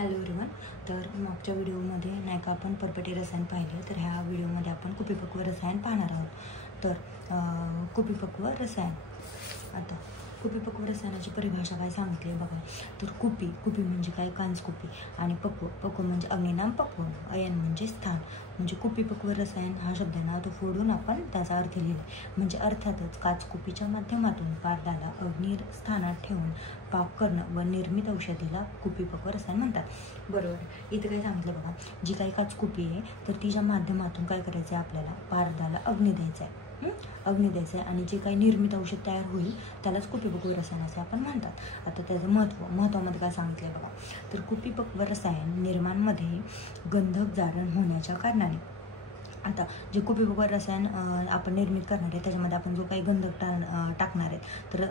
Hello everyone. तर मागच्या व्हिडिओमध्ये नाही का आपण परपटी रसायन पाहिले, तर ह्या व्हिडिओमध्ये आपण कुपीपक्व रसायन पाहणार आहोत. तर कुपीपक्व रसायन. आता कुपीपक्व रसायनाची परिभाषा काय सांगितली बघा. तर कुपी म्हणजे काय, कांचकुपी, आणि पक्व म्हणजे अग्निनाम पक्व, अयन म्हणजे स्थान. म्हणजे कुपीपक्व रसायन हा शब्द ना तो फोडून आपण त्याचा अर्थ लिहिला. म्हणजे अर्थातच काचकुपीच्या माध्यमातून पदार्थाला अग्नी स्थानात ठेवून पाक करणं व निर्मित औषधीला कुपीपक्व रसायन म्हणतात. बरोबर. इथं काय सांगितलं बघा, जी काही काचकुपी आहे तर तिच्या माध्यमातून काय करायचं आहे, आपल्याला पदार्थाला अग्नी द्यायचा आहे. आणि जे काही निर्मित औषध तयार होईल त्यालाच कुपीपक्व रसायन असे आपण म्हणतात. आता त्याचं महत्त्वामध्ये काय सांगितलं आहे बघा. तर कुपीपक्व रसायन निर्माणमध्ये गंधक जारण होण्याच्या कारणाने, आता जे कुपीपक्व रसायन आपण निर्मित करणार आहे त्याच्यामध्ये आपण जो काही गंधक टाकणार आहे तर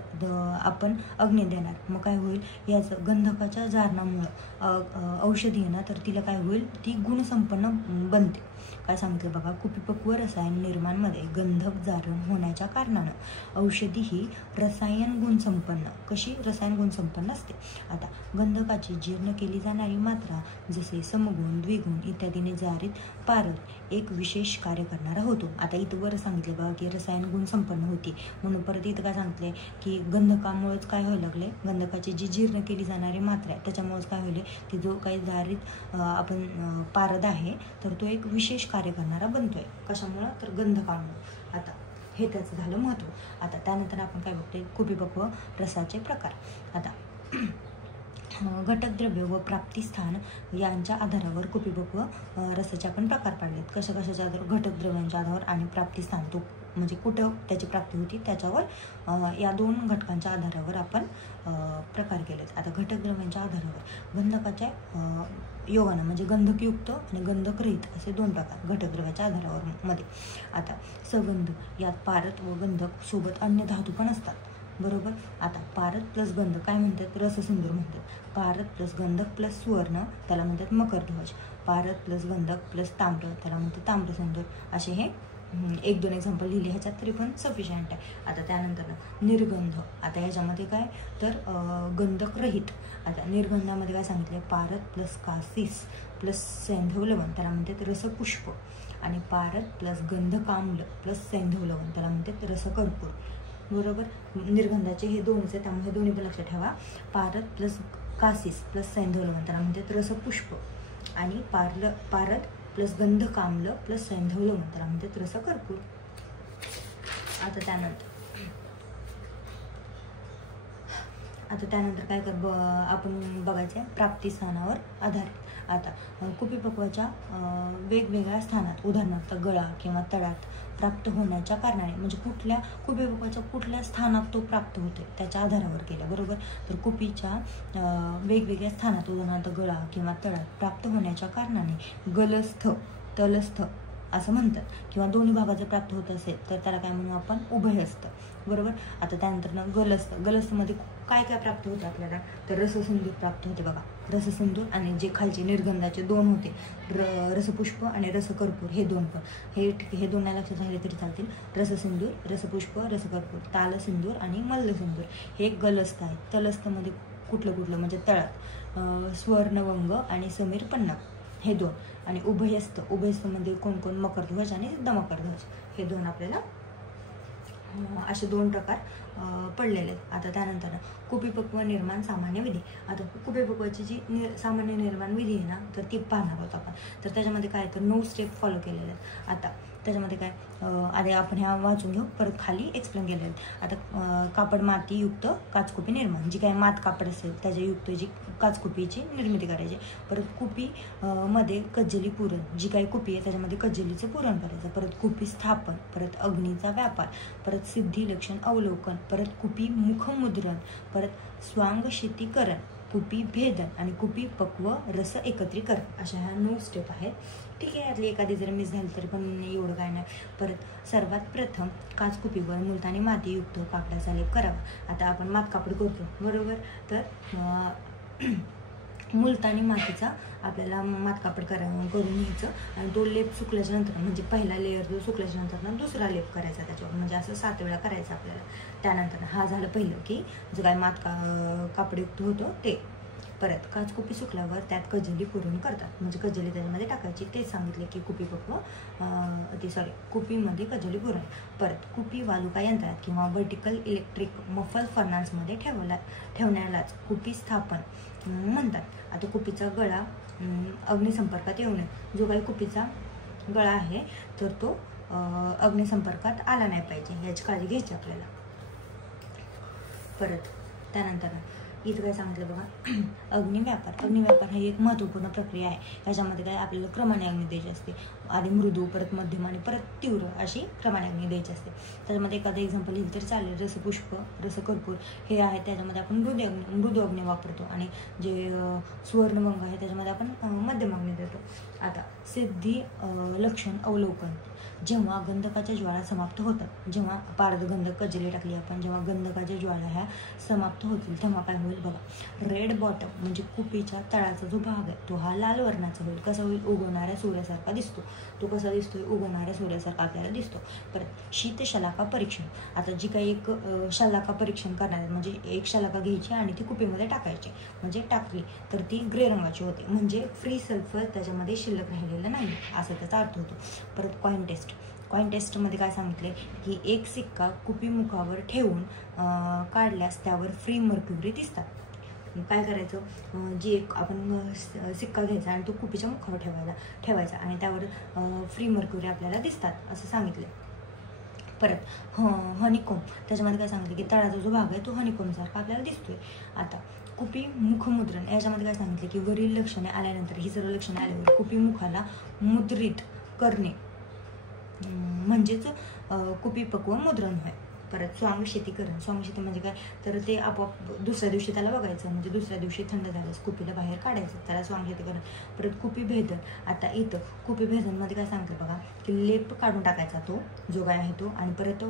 आपण अग्नी देणार. मग काय होईल, याचं गंधकाच्या जारणामुळं औषधी आहे ना तर तिला काय होईल, ती गुणसंपन्न बनते. काय सांगितलं बघा, कुपीपक्व रसायन निर्माणमध्ये गंधक जारण होण्याच्या कारणानं औषधी ही रसायन गुणसंपन्न असते. आता गंधकाची जीर्ण केली जाणारी मात्रा जसे समगुण, द्विगुण इत्यादीने जारीत पारद एक विशेष कार्य करणारा होतो. आता इथं वर सांगितले बघा की रसायन गुणसंपन्न होती, म्हणून परत इथं काय सांगितले की गंधकामुळेच काय व्हायला लागले, गंधकाची जी जीर्ण केली जाणारी मात्रा आहे त्याच्यामुळेच काय होईल, ती जो काही जारीत आपण पारद आहे तर तो एक विशेष कार्य करणारा बनतोय. कशामुळं, तर गंधकामुळं. आता हे त्याचं झालं महत्त्व. आता त्यानंतर आपण काय बघतोय, कुपीपक्व रसाचे प्रकार. आता घटकद्रव्य व प्राप्तिस्थान यांच्या आधारावर कुपीपक्व रसाचे आपण प्रकार पाडलेत. कशाच्या आधारावर, घटकद्रव्यांच्या आधारावर आणि प्राप्तिस्थान, तो म्हणजे कुठं त्याची प्राप्ती होती त्याच्यावर, या दोन घटकांच्या आधारावर आपण प्रकार केलेत. आता घटकद्रव्यांच्या आधारावर गंधकाच्या योगानं म्हणजे गंधकयुक्त आणि गंधकरहित असे दोन प्रकार घटकद्रव्याच्या आधारावर मध्ये. आता सगंध, यात पारद व गंधक सोबत अन्य धातू पण असतात. बरोबर. आता पारद प्लस गंधक काय म्हणतात, रससिंधूर म्हणतात. पारद प्लस गंधक प्लस सुवर्ण त्याला म्हणतात मकरध्वज. पारद प्लस गंधक प्लस ताम्र त्याला म्हणतात ताम्रसिंधूर. असे हे 1-2 एक्झाम्पल लिहिले, ह्याच्यात तरी पण सफिशियंट आहे. आता त्यानंतर निर्गंध. आता ह्याच्यामध्ये काय, तर गंधक रहित. आता निर्गंधामध्ये काय सांगितलं, पारद प्लस कासीस प्लस सैंधव लवण त्याला म्हणतात रसपुष्प, आणि पारद प्लस गंधकाम्ल प्लस सैंधव लवण त्याला म्हणतात रसकर्पूर. बरोबर. निर्गंधाचे हे दोनच आहे, त्यामुळे हे दोन्ही पण लक्षात ठेवा. पारद प्लस कासीस प्लस सैंधव लवण त्याला म्हणतात रसपुष्प, आणि पारद प्लस गंधकाम्ल प्लस सैंधव लवण त्याला म्हणतात रसकर्पूर. आता त्यानंतर काय आपण बघायचं आहे, प्राप्तिस्थानावर आधारित. आता कुपीपक्वाच्या वेगवेगळ्या स्थानात, उदाहरणार्थ गळा किंवा तळात प्राप्त होण्याच्या कारणाने, म्हणजे कुपीपक्वाच्या कुठल्या स्थानात तो प्राप्त होतो त्याच्या आधारावर केलं. बरोबर. तर कुपीच्या वेगवेगळ्या स्थानात, उदाहरणार्थ गळा किंवा तळात प्राप्त होण्याच्या कारणाने गलस्थ, तलस्थ असं म्हणतात. किंवा दोन्ही भागात जर प्राप्त होत असेल तर त्याला काय म्हणू आपण, उभयस्थ. बरोबर. आता त्यानंतर गलस्थमध्ये काय प्राप्त होतं आपल्याला, तर रससिंधूर प्राप्त होते बघा. रससिंधूर आणि जे खालचे निर्गंधाचे दोन होते, रसपुष्प आणि रसकर्पूर, हे दोन पण हे दोन लक्षात राहिले तरी चालतील. रससिंधूर, रसपुष्प, रसकर्पूर, तालसिंधूर आणि मल्लसिंधूर हे गलस्थ आहे. तलस्थमध्ये कुठलं म्हणजे तळात स्वर्णवंग आणि समीर पन्नग हे दोन, आणि उभयस्थमध्ये कोण मकरध्वज आणि सिद्धमकरध्वज हे दोन आपल्याला असे दोन प्रकार पडलेले आहेत. आता त्यानंतर कुपीपक्व निर्माण सामान्य विधी. आता कुपीपक्वाची जी सामान्य निर्माण विधी आहे ना तर ती पाहणार आहोत आपण. तर त्याच्यामध्ये काय, तर 9 स्टेप फॉलो केलेले आहेत. आता त्याच्यामध्ये काय, आधी आपण ह्या वाचून घेऊ, परत खाली एक्सप्लेन केलेले आहेत. आता कापड मातीयुक्त काचकुपी निर्माण, जी काय मात कापड असेल त्याच्यायुक्त जी काचकुपीची निर्मिती करायची. परत कुपी मध्ये कज्जली पुरण, जी काही कुपी आहे त्याच्यामध्ये कज्जलीचं पुरण करायचं. परत कुपी स्थापन, परत अग्नीचा व्यापार, परत सिद्धी लक्षण अवलोकन, परत कुपी मुखमुद्रण, परत स्वांगशीतीकरण, कुपी भेदन आणि कुपी पक्व रस एकत्रीकरण. अशा ह्या 9 स्टेप आहेत. ठीक आहे, यातली एखादी जर मिस झाली तरी पण एवढं काय नाही. परत सर्वात प्रथम काचकुपीवर मुलतानी मातीयुक्त कापडाचा लेप करावा. आता आपण मात कापड करतो, बरोबर. तर मुलतानी मातीचा आपल्याला मातकापड करून घ्यायचं, आणि तो लेप सुकल्याच्या नंतर, म्हणजे पहिला लेअर जो सुकल्याच्या नंतर दुसरा लेप करायचा त्याच्यावर, म्हणजे असं 7 वेळा करायचं आपल्याला. त्यानंतर हा झालं पहिलं की जो काय कापडयुक्त होतो ते. परत काचकुपी सुकल्यावर त्यात कजेली पुरण करतात, म्हणजे कजेली त्याच्यामध्ये टाकायची, तेच सांगितले की कुपीमध्ये कजेली पुरण. परत कुपी वालुका यंत्रात किंवा वर्टिकल इलेक्ट्रिक मफल फर्नान्समध्ये ठेवण्यालाच कुपी स्थापन म्हणतात. आता कुपीचा गळा अग्निसंपर्कात येऊ नये. जो काही कुपीचा गळा आहे तर तो अग्निसंपर्कात आला नाही पाहिजे, याची काळजी घ्यायची आपल्याला. परत त्यानंतर इथं काय सांगितलं बघा, अग्निव्यापार ही एक महत्त्वपूर्ण प्रक्रिया आहे. ह्याच्यामध्ये काय आपल्याला क्रमाने अग्नी द्यायची असते. आधी मृदू, परत मध्यम आणि परत तीव्र अशी क्रमाने अग्नी द्यायची असते. त्याच्यामध्ये एखादं एक्झाम्पल लिहिलं तर चालेल. रसपुष्प, रसकर्पूर हे आहे, त्याच्यामध्ये आपण मृदू अग्नी वापरतो, आणि जे सुवर्णभंग आहे त्याच्यामध्ये आपण मध्यम अग्नी देतो. आता सिद्धी लक्षण अवलोकन. जेव्हा गंधकाच्या ज्वाळा समाप्त होतात, जेव्हा पारदगंधक कजेली टाकली आपण, जेव्हा गंधकाच्या ज्वाळा ह्या समाप्त होतील तेव्हा काय होईल बघा, रेड बॉटम म्हणजे कुपीच्या तळाचा जो भाग आहे तो हा लाल वर्णाचा होईल. कसा होईल? उगवणाऱ्या सूर्यासारखा दिसतो. तो कसा दिसतोय? उगवणाऱ्या सूर्यासारखा आपल्याला दिसतो. परत शीतशलाका परीक्षण. आता जी काही एक शलाका परीक्षण करणार आहे, म्हणजे एक शलाका घ्यायची आणि ती कुपीमध्ये टाकायची, म्हणजे टाकली तर ती ग्रे रंगाची होते, म्हणजे फ्री सल्फर त्याच्यामध्ये शिल्लक राहिलेलं नाही, असा त्याचा अर्थ होतो. परत कॉइन टेस्टमध्ये काय सांगितले की एक सिक्का कुपी मुखावर ठेवून काढल्यास त्यावर फ्री मर्क्युरी दिसतात. काय करायचं, जी एक आपण सिक्का घ्यायचा आणि तो कुपीच्या मुखावर ठेवायचा आणि त्यावर फ्री मर्क्युरी आपल्याला दिसतात असं सांगितले. परत हनीकोम, त्याच्यामध्ये काय सांगितलं की तळाचा जो भाग आहे तो हनीकोमसारखा आपल्याला दिसतोय. आता कुपी मुखमुद्रण, याच्यामध्ये काय सांगितलं की वरील लक्षणे आल्यानंतर, ही सर्व लक्षणे आल्यावर कुपी मुखाला मुद्रित करणे म्हणजेच कुपीपक्व मुद्रण होय. परत स्वांगशेतीकरण म्हणजे काय तर ते आपोआप दुसऱ्या दिवशी त्याला बघायचं, म्हणजे दुसऱ्या दिवशी थंड झाल्यास कुपीला बाहेर काढायचं, त्याला स्वांगशेतीकरण. परत कुपी भेदन. आता इथं कुपी भेदनमध्ये काय सांगितलं बघा की लेप काढून टाकायचा तो जो काय आहे तो, आणि परत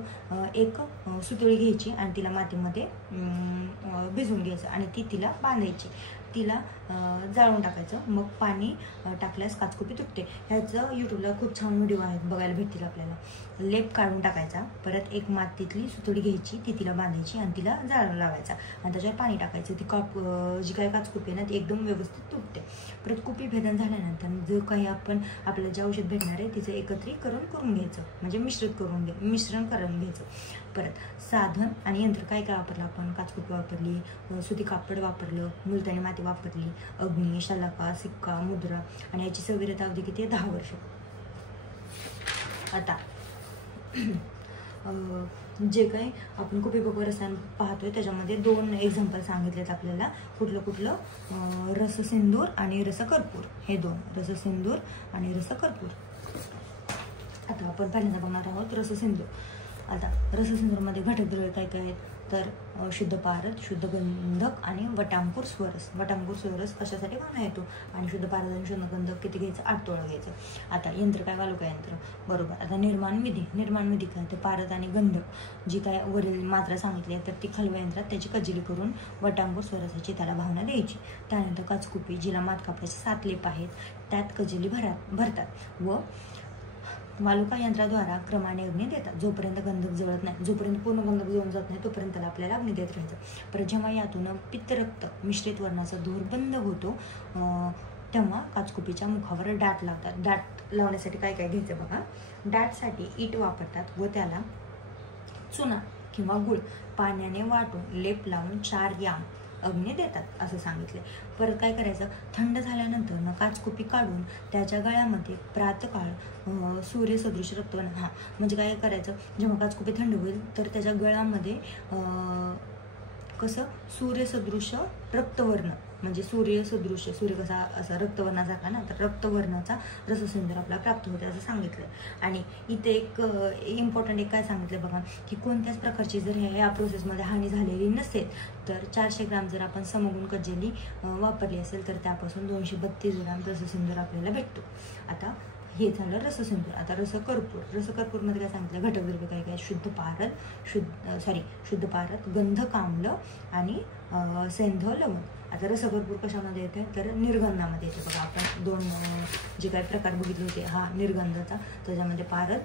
एक सुतळी घ्यायची आणि तिला मातीमध्ये भिजवून घ्यायचं आणि ती तिला बांधायची, तिला जाळून टाकायचं. मग पाणी टाकल्यास काचकुपी तुटते. ह्याचं यूट्यूबला खूप छान व्हिडिओ आहेत, बघायला भेटतील आपल्याला. लेप काढून टाकायचा, परत एक मातीतली सुतळी घ्यायची, ती तिला बांधायची आणि तिला जाळून लावायचा आणि त्याच्यावर पाणी टाकायचं. ती जी काही काचकुपी आहे ना ती एकदम व्यवस्थित तुटते. परत कुपी भेदन झाल्यानंतर जो काही आपल्याला जे औषध भेटणार आहे तिचं एकत्रीकरण करून घ्यायचं, म्हणजे मिश्रण करून घ्यायचं. परत साधन आणि यंत्र काय काय वापरलं आपण, काचकुपी वापरली, सुती कापड वापरलं, मुलतानी माती वापरली, अग्नी, शलाका, सिक्का, मुद्रा, आणि याची सविरता अवधी किती आहे? 10 वर्ष. आता जे काही आपण कुपीपक्व रसायन पाहतोय त्याच्यामध्ये 2 एक्झाम्पल सांगितलेत आपल्याला. कुठलं रससिंदूर आणि रसकर्पूर, हे 2, रससिंदूर आणि रसकर्पूर. आता आपण पहिल्यांदा बघणार आहोत रससिंदूर. आता रससिंदूरमध्ये घटकद्रव्ये काय काय आहेत तर शुद्ध पारद, शुद्ध गंधक आणि वटांकुर स्वरस कशासाठी कामा येतो, आणि शुद्ध पारद आणि शुद्ध गंधक किती घ्यायचं? 8 तोळा घ्यायचं. आता यंत्र काय? वालुका यंत्र, बरोबर. आता निर्माण विधी काय ते पारद आणि गंधक जी काय वरील मात्रा सांगितली आहे तर ती खलव्या यंत्रात त्याची कजेली करून वटांकुर स्वरसाची त्याला भावना द्यायची. त्यानंतर काचकुपी जिला मात कापल्याचे 7 लेप आहेत त्यात कजेली भरतात व वालुका यंत्राद्वारा क्रमाने अग्नी देतात. जोपर्यंत गंधक जळत नाही, जोपर्यंत पूर्ण गंधक जळून जात नाही तोपर्यंत त्याला आपल्याला अग्नी देत राहायचं. परत जेव्हा यातून पित्तरक्त मिश्रित वर्णाचा धूर बंद होतो तेव्हा काचकुपीच्या मुखावर डाट लावतात. डाट लावण्यासाठी काय काय घ्यायचं बघा. डाटसाठी ईट वापरतात व त्याला चुना किंवा गुळ पाण्याने वाटून लेप लावून 4 याम अग्नी देतात असं सांगितले. परत काय करायचं, थंड झाल्यानंतर काचकुपी काढून त्याच्या गळ्यामध्ये प्रातकाळ सूर्यसदृश रक्तवर्ण, म्हणजे काय करायचं, जेव्हा काचकुपी थंड होईल तर त्याच्या गळ्यामध्ये कसं सूर्यसदृश रक्तवर्ण, म्हणजे सूर्य कसा असा रक्तवर्णासारखा ना, तर रक्तवर्णाचा रससिंदूर आपल्याला प्राप्त होते असं सांगितलं. आणि इथे एक इम्पॉर्टंट एक काय सांगितलं बघा की कोणत्याच प्रकारची जर ह्या प्रोसेसमध्ये हानी झालेली नसेल तर 400 ग्राम जर आपण समगुण कजेली वापरली असेल तर त्यापासून 232 ग्राम रससिंदूर आपल्याला भेटतो. आता हे झालं रससंतुलन. आता रसकर्पूरमध्ये काय सांगितलं, घटकद्रव्य काय काय, शुद्ध पारद, गंधक आम्ल आणि सैंधव लवण. आता रसकर्पूर कशामध्ये येते तर निर्गंधामध्ये येते. बघा आपण दोन जे काही प्रकार बघितले होते हा निर्गंधाचा, त्याच्यामध्ये पारद,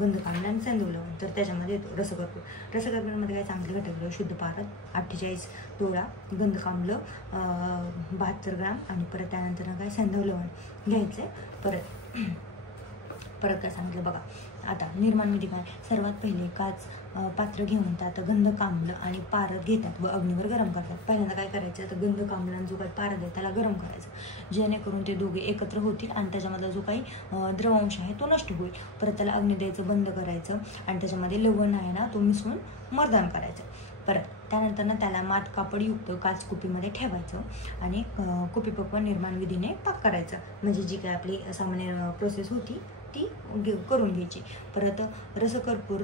गंधक आम्ल आणि सैंधव लवण, तर त्याच्यामध्ये येतो रसकर्पूर. रसकर्पूरमध्ये काय सांगितलं, घटकद्रव्य शुद्ध पारद 48 तोळा, गंधक आम्ल 72 ग्राम आणि परत त्यानंतर काय सैंधव लवण घ्यायचे. परत काय सांगितलं बघा. आता निर्माण विधी काय, सर्वात पहिले काच पात्र घेऊन त्यात गंधक आम्ल आणि पारद घेतात व अग्नीवर गरम करतात. पहिल्यांदा काय करायचं, तर गंधक आम्ल आणि जो काही पारद आहे त्याला गरम करायचं, जेणेकरून ते दोघे एकत्र होतील आणि त्याच्यामधला जो काही द्रवांश आहे तो नष्ट होईल. परत त्याला अग्नी द्यायचं, बंद करायचं आणि त्याच्यामध्ये लवण आहे ना तो मिसळून मर्दान करायचं. परत त्यानंतर त्याला माठ कापडयुक्त काच कुपीमध्ये ठेवायचं आणि कुपीपक्व निर्माण विधीने पाक करायचं. म्हणजे जी काय आपली सामान्य प्रोसेस होती ती करून घ्यायची. परत रसकर्पूर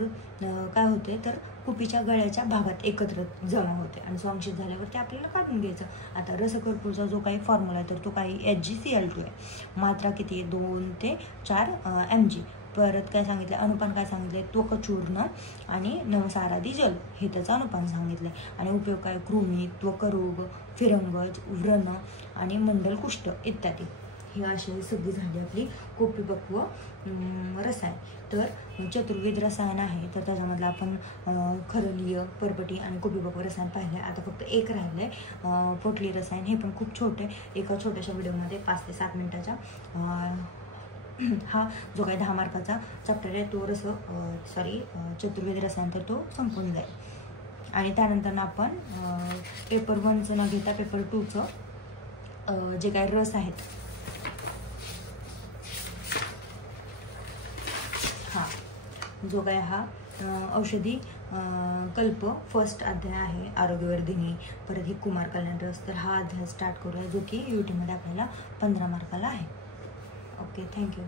काय होते तर कुपीच्या गळ्याच्या भागात एकत्र जमा होते आणि स्वांशित झाल्यावर ते आपल्याला काढून घ्यायचं. आता रसकर्पूरचा जो काही फॉर्म्युला आहे तर तो काही HgCl2 आहे. मात्रा किती आहे, 2 ते 4 mg. परत काय सांगितलं, अनुपान काय सांगितलंय, त्वकचूर्ण आणि नवसारादी जल हे त्याचं अनुपान सांगितलंय. आणि उपयोग काय, कृमी, त्वकरोग, फिरंगज, व्रण आणि मंडल कुष्ठ इत्यादी. ही अशी सगळी झाली आपली कुपीपक्व रसायन. तर चतुर्विध रसायन आहे, तर त्याच्यामधलं आपण खरलीय, परपटी आणि कुपीपक्व रसायन पाहिलं. आता फक्त एक राहिलंय पोटली रसायन. हे पण खूप छोटे, एका छोट्याशा व्हिडिओमध्ये 5 ते 7 मिनिटाच्या हा जो काही 10 मार्काचा चॅप्टर आहे तो चतुर्वेद रसायन तर तो संपून जाईल. आणि त्यानंतर आपण पेपर 1चं न घेता पेपर 2चं जे काही रस आहेत जो काय हा औषधी कल्प फर्स्ट अध्याय आहे, आरोग्यवर्धिनी. परत ही कुमार कल्याण रस, तर हा अध्याय स्टार्ट करूया जो की UT मध्ये आपल्याला 15 मार्काला आहे. Okay, thank you.